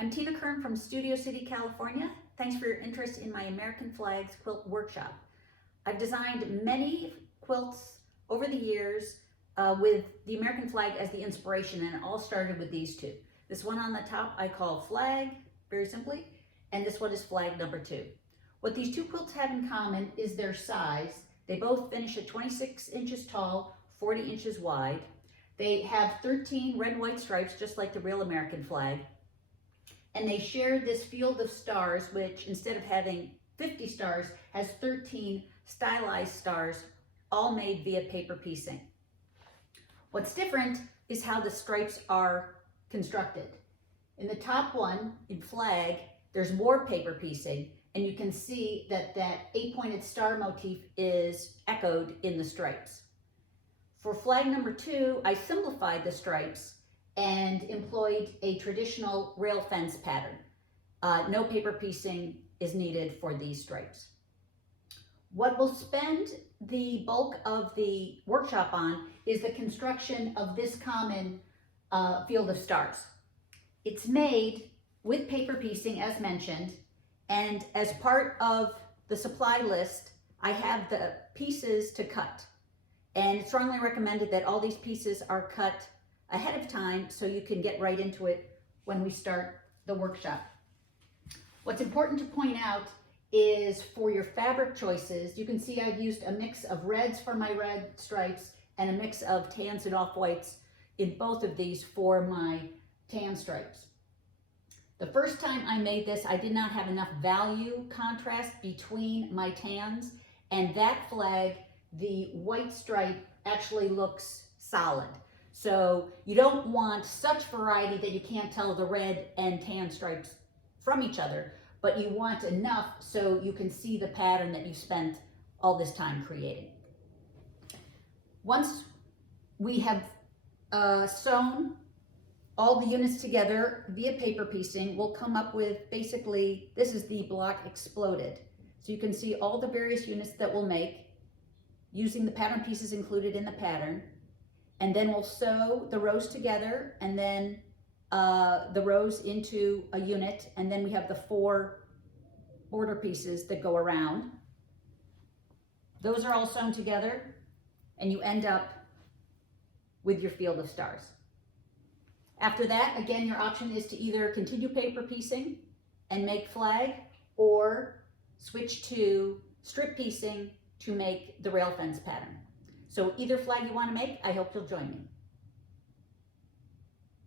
I'm Tina Curran from Studio City, California. Thanks for your interest in my American Flags quilt workshop. I've designed many quilts over the years with the American flag as the inspiration, and it all started with these two. This one on the top I call flag, very simply, and this one is flag number 2. What these two quilts have in common is their size. They both finish at 26 inches tall, 40 inches wide. They have 13 red and white stripes, just like the real American flag. And they share this field of stars, which instead of having 50 stars, has 13 stylized stars, all made via paper piecing. What's different is how the stripes are constructed. In the top one, in flag, there's more paper piecing, and you can see that that 8-pointed star motif is echoed in the stripes. For flag number 2, I simplified the stripes and employed a traditional rail fence pattern. No paper piecing is needed for these stripes. What we'll spend the bulk of the workshop on is the construction of this common field of stars. It's made with paper piecing, as mentioned, and as part of the supply list, I have the pieces to cut. And it's strongly recommended that all these pieces are cut ahead of time so you can get right into it when we start the workshop. What's important to point out is for your fabric choices, you can see I've used a mix of reds for my red stripes and a mix of tans and off-whites in both of these for my tan stripes. The first time I made this, I did not have enough value contrast between my tans, and that flag, the white stripe actually looks solid. So you don't want such variety that you can't tell the red and tan stripes from each other, but you want enough so you can see the pattern that you spent all this time creating. Once we have sewn all the units together via paper piecing, we'll come up with basically, this is the block exploded. So you can see all the various units that we'll make using the pattern pieces included in the pattern. And then we'll sew the rows together, and then the rows into a unit, and then we have the 4 border pieces that go around. Those are all sewn together, and you end up with your field of stars. After that, again, your option is to either continue paper piecing and make flag, or switch to strip piecing to make the rail fence pattern. So either flag you want to make, I hope you'll join me.